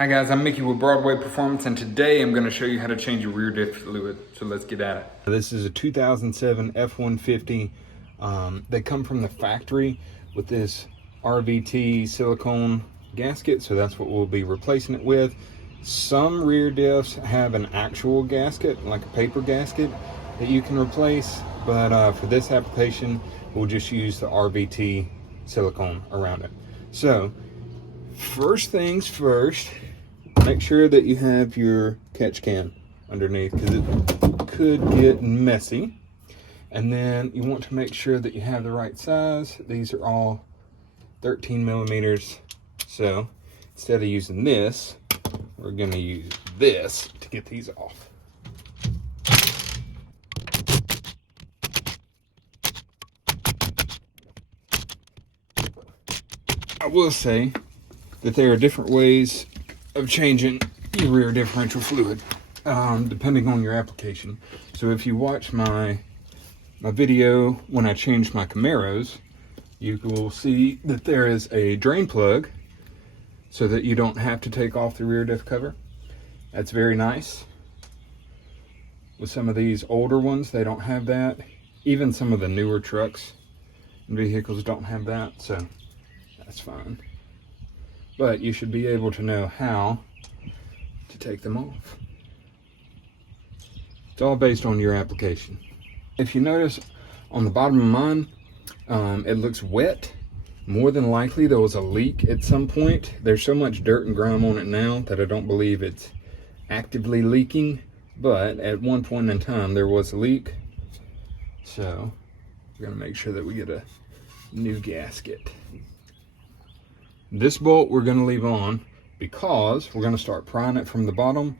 Hi guys, I'm Mickey with Broadway Performance, and today I'm going to show you how to change your rear diff fluid. So let's get at it. This is a 2007 F-150. They come from the factory with this RVT silicone gasket, so that's what we'll be replacing it with. Some rear diffs have an actual gasket, like a paper gasket, that you can replace, but for this application, we'll just use the RVT silicone around it. So, first things first, make sure that you have your catch can underneath because it could get messy. And then you want to make sure that you have the right size. These are all 13 millimeters. So instead of using this, we're going to use this to get these off. I will say that there are different ways of changing your rear differential fluid depending on your application. So if you watch my video when I changed my Camaros, you will see that there is a drain plug so that you don't have to take off the rear diff cover. That's very nice. With some of these older ones, they don't have that. Even some of the newer trucks and vehicles don't have that, so that's fine. But you should be able to know how to take them off. It's all based on your application. If you notice on the bottom of mine, it looks wet. More than likely there was a leak at some point. There's so much dirt and grime on it now that I don't believe it's actively leaking, but at one point in time there was a leak. So we're gonna make sure that we get a new gasket. This bolt we're going to leave on because we're going to start prying it from the bottom,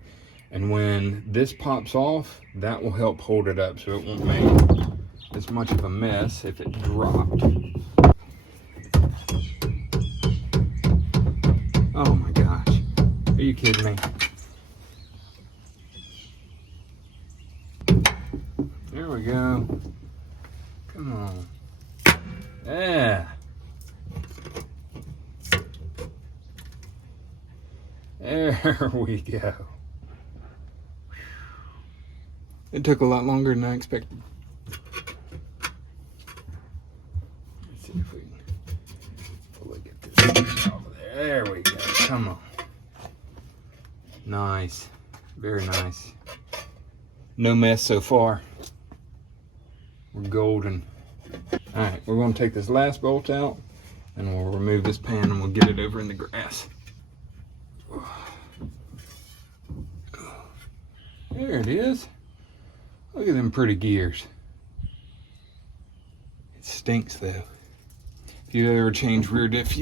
and when this pops off, that will help hold it up so it won't make as much of a mess if it dropped. Oh my gosh, are you kidding me? There we go. Come on. Yeah. There we go. It took a lot longer than I expected. Let's see if we can fully get this off of there. There we go. Come on. Nice. Very nice. No mess so far. We're golden. Alright, we're going to take this last bolt out and we'll remove this pan and we'll get it over in the grass. There it is. Look at them pretty gears. It stinks though. If you've ever changed rear diff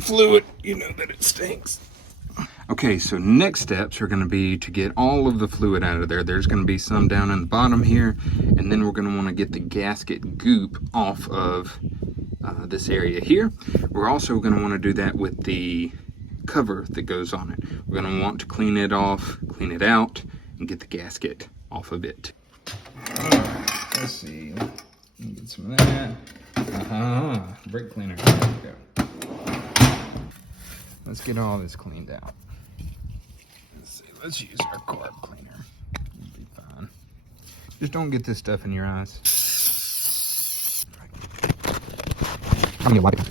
fluid, you know that it stinks. Okay, so next steps are going to be to get all of the fluid out of there. There's going to be some down in the bottom here, and then we're going to want to get the gasket goop off of this area here. We're also going to want to do that with the cover that goes on it. We're going to want to clean it off, clean it out, and get the gasket off of it. Let's see. Get some of that. Brake cleaner. There we go. Let's get all this cleaned out. Let's see. Let's use our carb cleaner. It'll be fine. Just don't get this stuff in your eyes. I'm gonna wipe it.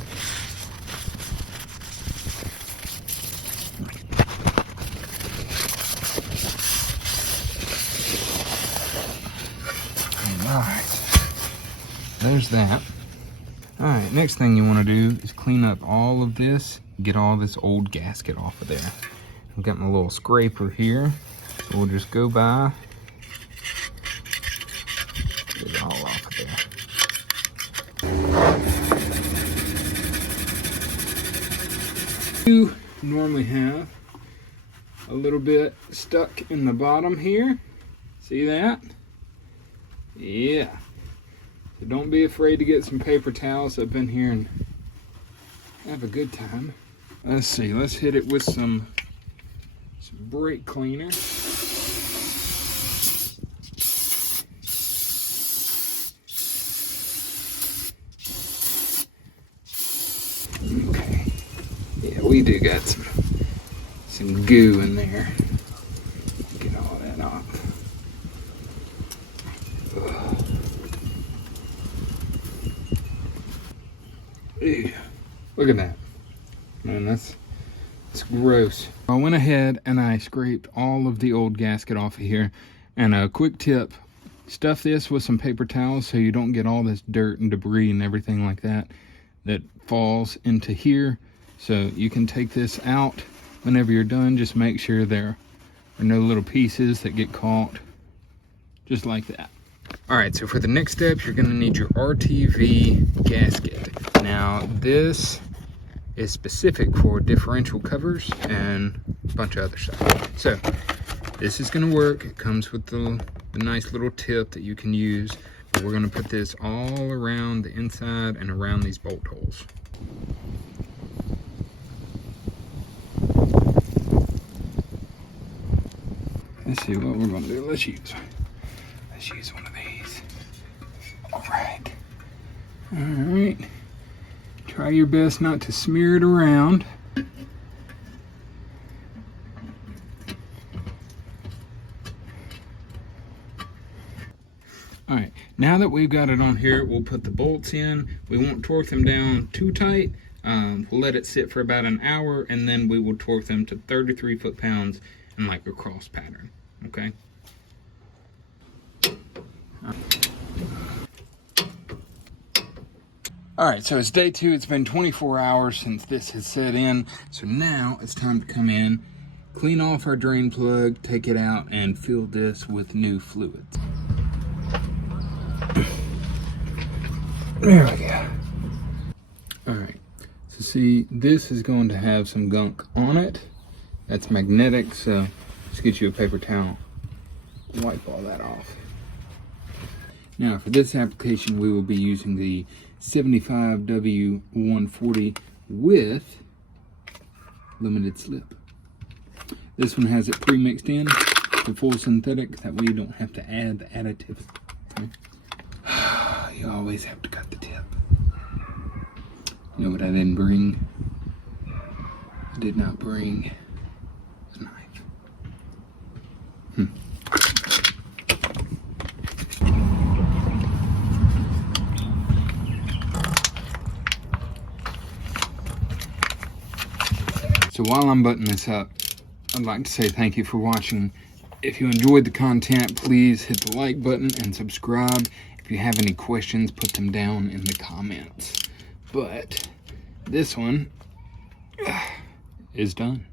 Alright, there's that. Alright, next thing you want to do is clean up all of this, get all this old gasket off of there. I've got my little scraper here, so we'll just go by, get it all off of there. You normally have a little bit stuck in the bottom here, see that? Yeah, so don't be afraid to get some paper towels up in here and have a good time. Let's see, let's hit it with some brake cleaner. Okay, yeah, we do got some some goo in there. Get all that off. Ew. Look at that. Man, that's gross. I went ahead and I scraped all of the old gasket off of here. And a quick tip, stuff this with some paper towels so you don't get all this dirt and debris and everything like that falls into here. So you can take this out whenever you're done. Just make sure there are no little pieces that get caught, just like that. All right, so for the next steps, you're gonna need your RTV gasket. Now this is specific for differential covers and a bunch of other stuff. So this is gonna work. It comes with the nice little tip that you can use. But we're gonna put this all around the inside and around these bolt holes. Let's see what we're gonna do. Let's use one of these. All right. Try your best not to smear it around. All right, now that we've got it on here, we'll put the bolts in. We won't torque them down too tight. We'll let it sit for about an hour, and then we will torque them to 33 foot-pounds in like a cross pattern, okay? All right, so it's day 2. It's been 24 hours since this has set in. So now it's time to come in, clean off our drain plug, take it out, and fill this with new fluids. There we go. All right, so see, this is going to have some gunk on it. That's magnetic, so just get you a paper towel, wipe all that off. Now for this application, we will be using the 75W140 with limited slip. This one has it pre-mixed in, the full synthetic, that way you don't have to add the additives. Okay. You always have to cut the tip. You know what I didn't bring? I did not bring a knife. So while I'm buttoning this up, I'd like to say thank you for watching. If you enjoyed the content, please hit the like button and subscribe. If you have any questions, put them down in the comments. But this one is done.